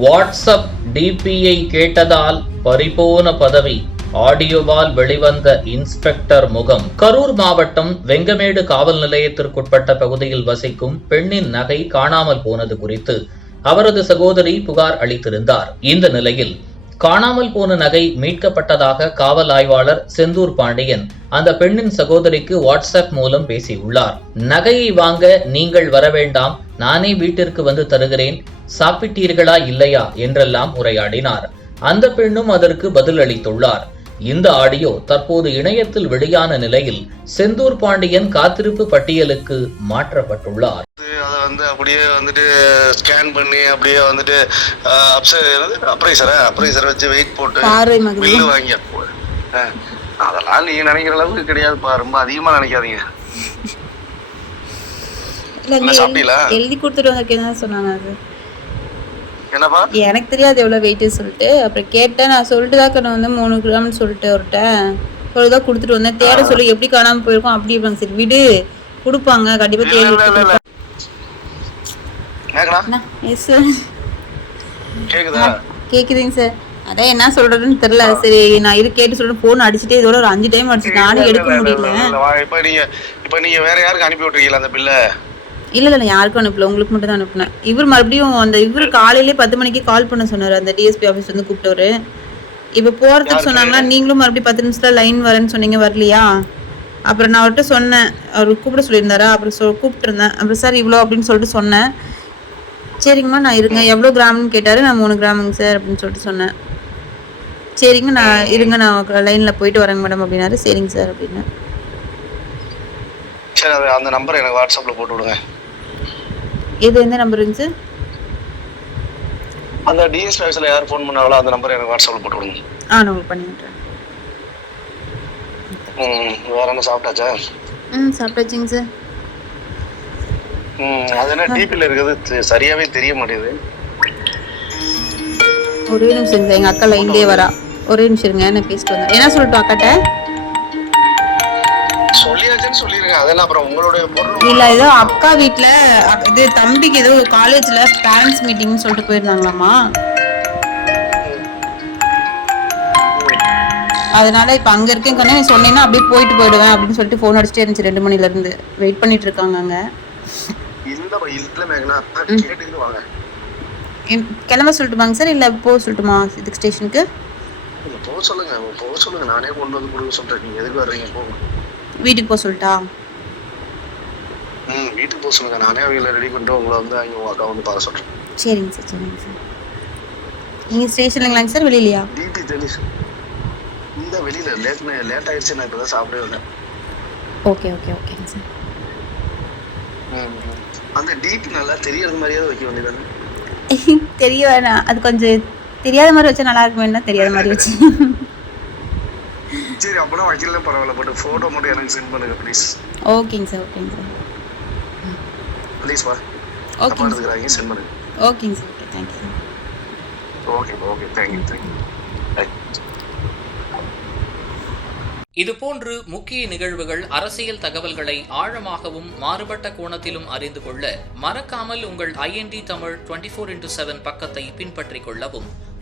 WhatsApp DPI கேட்டதால் பறிபோன பதவி. ஆடியோவால் வெளிவந்த inspector முகம். கரூர் மாவட்டம் வெங்கமேடு காவல் நிலையத்திற்குட்பட்ட பகுதியில் வசிக்கும் பெண்ணின் நகை காணாமல் போனது குறித்து அவரது சகோதரி புகார் அளித்திருந்தார். இந்த நிலையில் காணாமல் போன நகை மீட்கப்பட்டதாக காவல் ஆய்வாளர் செந்தூர் பாண்டியன் அந்த பெண்ணின் சகோதரிக்கு வாட்ஸ்அப் மூலம் பேசியுள்ளார். நகையை வாங்க நீங்கள் வர வேண்டாம் நானே வீட்டிற்கு வந்து தருகிறேன் சாப்பிட்டீர்களா இல்லையா என்றெல்லாம் உரையாடினார். அந்த பெண்ணும் அதற்கு பதில் அளித்துள்ளார் இந்த ஆடியோ தற்போது இணையத்தில் வெளியான நிலையில் செந்தூர் பாண்டியன் காத்திருப்பு பட்டியலுக்கு மாற்றப்பட்டுள்ளார். அதை வந்து அப்படியே வந்துட்டு ஸ்கேன் பண்ணி அப்படியே வந்துட்டு அப்ரைசரை அப்ரைசரை வச்சு வெயிட் போட்டு. பில்லு வாங்கி அதெல்லாம் நீங்க நினைக்கிற அளவுக்கு கிடையாதுப்பா. ரொம்ப அதிகமா நினைக்காதீங்க. இல்ல? எழுதி- கொடுத்துட்டு வந்திருக்கேன் தான் சொன்னாங்க அது. எனக்கு தெரியாது எவ்வளோ வெயிட்டு சொல்லிட்டு. அப்புறம் கேட்டேன் நான் சொல்லிட்டு தான் வந்து மூணு கிராம்னு சொல்லிட்டு அவர்கிட்ட. சொல்லிதான் கொடுத்துட்டு வந்தேன். தேட சொல்லி எப்படி காணாமல் போயிருக்கோம் அப்படி இருப்பாங்க. சரி விடு. கொடுப்பாங்க. கண்டிப்பாக தேடி இல்ல, இல்ல, இல்ல, இல்ல. கேக்குதா? எஸ் சார் அதான் என்ன சொல்றதுன்னு தெரியல. சரி நான் இது கேட்டு சொல்றேன். ஃபோன் அடிச்சுட்டே இதோட ஒரு அஞ்சு டைம் அடிச்சு நானும் எடுக்க முடியல. இப்ப நீங்க இப்ப நீங்க வேற யாருக்கு அனுப்பி விட்டுருக்கீங்களா அந்த பில்ல? இல்ல இல்ல நான் யாருக்கும் அனுப்பல. உங்களுக்கு மட்டும் தான் அனுப்புனேன். இவர் மறுபடியும் அந்த இவர் காலையிலே பத்து மணிக்கு கால் பண்ண சொன்னாரு. அந்த டிஎஸ்பி ஆஃபீஸ் வந்து கூப்பிட்டவரு. இப்போ போறதுக்கு சொன்னாங்களா நீங்களும் மறுபடியும் பத்து நிமிஷத்துல லைன் வரேன்னு சொன்னீங்க வரலையா? அப்புறம் நான் அவர்கிட்ட சொன்னேன். அவர் கூப்பிட சொல்லியிருந்தாரா? அப்புறம் சொ கூப்பிட்டுருந்தேன். அப்புறம் சார் இவ்வளோ அப்படின்னு சொல்லிட்டு சொன்னேன். சரிங்கம்மா நான் இருங்க எவ்வளோ கிராம்னு கேட்டாரு. நான் மூணு கிராமுங்க சார் அப்படின்னு சொல்லிட்டு சொன்னேன். சரிங்க நான் இருங்க நான் லைனில் போயிட்டு வரேங்க மேடம் அப்படின்னாரு. சரிங்க சார் அப்படின்னு சரி அந்த நம்பர் எனக்கு வாட்ஸ்அப்ல போட்டு விடுங்க. இது எந்த நம்பருங்க சார் அந்த டிஎஸ் ஆஃபீஸ்ல யார் ஃபோன் பண்ணாங்களோ அந்த நம்பர் எனக்கு வாட்ஸ்அப்ல போட்டு விடுங்க ஆ நான் உங்களுக்கு பண்ணி விட்றேன் ம் வேற என்ன சாப்பிட்டாச்சா? ம் சாப்பிட்டாச்சுங்க சார் ம் அது என்ன டிபியில் இருக்குது? தெ- சரியாவே தெரிய மாட்டேங்குது. ஒரே நிமிஷம் எங்கள் அக்கா லைன்லேயே வரா. ஒரே நிமிஷம் இருங்க நான் பேசிட்டு வந்தேன் என்ன சொல்லட்டும் அக்காட்ட? சொல்லிருங்க அதெல்லாம் அப்புறம் உங்களுடைய பொருள் இல்லை ஏதோ அக்கா வீட்டில் இது தம்பிக்கு ஏதோ காலேஜில் பேரண்ட்ஸ் மீட்டிங்னு சொல்லிட்டு போயிருந்தாங்களாமா அதனால இப்போ அங்கே இருக்கேன் நீ சொன்னீங்கன்னா அப்படியே போயிட்டு போயிடுவேன் அப்படின்னு சொல்லிட்டு ஃபோன் அடிச்சுட்டே இருந்துச்சு ரெண்டு மணிலேருந்து வெயிட் பண்ணிட்டு இருக்காங்க அங்கே. கிளம்ப சொல்லட்டுமாங்க சார்? இல்லை போக சொல்லட்டுமா இதுக்கு ஸ்டேஷனுக்கு போக சொல்லுங்க. போக சொல்லுங்க. நானே கொண்டு வந்து கொடுக்க சொல்றேன். நீங்க எதுக்கு வர்றீங்க? போங்க வீட்டுக்கு போக சொல்லட்டா? ம் வீட்டுக்கு போக சொல்லுங்க. நானே அவங்கள ரெடி பண்ணிட்டு உங்களை வந்து அவங்க உங்க அக்கா வந்து பார்க்க சொல்றேன். சரிங்க சார் சரிங்க சார். நீங்கள் ஸ்டேஷனுங்களாங்க சார் வெளியிலையா டிபி தெளி இந்த வெளியில லேட் லேட் ஆயிடுச்சு நான் இப்பதான் சாப்பிடவே இல்லை. ஓகே ஓகே ஓகேங்க சார். அந்த டிபி நல்லா தெரியறது மாதிரியாவது வைக்க வேண்டியதானே தெரிய வேணாம். அது கொஞ்சம் தெரியாத மாதிரி வச்சா நல்லா இருக்குமேன்னா தெரியாத மாதிரி வச்சு. சரி அப்பனா வைக்கல பரவாயில்ல பட் போட்டோ மட்டும் எனக்கு சென்ட் பண்ணுங்க ப்ளீஸ் ஓகேங்க சார் ஓகேங்க சார் ப்ளீஸ் வா எடுத்துக்கிறாங்க சென்ட் பண்ணுங்க. ஓகேங்க sir okay thank you sir okay okay thank you thank you இதுபோன்று முக்கிய நிகழ்வுகள் அரசியல் தகவல்களை ஆழமாகவும் மாறுபட்ட கோணத்திலும் அறிந்து கொள்ள மறக்காமல் உங்கள் INT Tamil twenty four into seven பக்கத்தை பின்பற்றிக் கொள்ளவும்.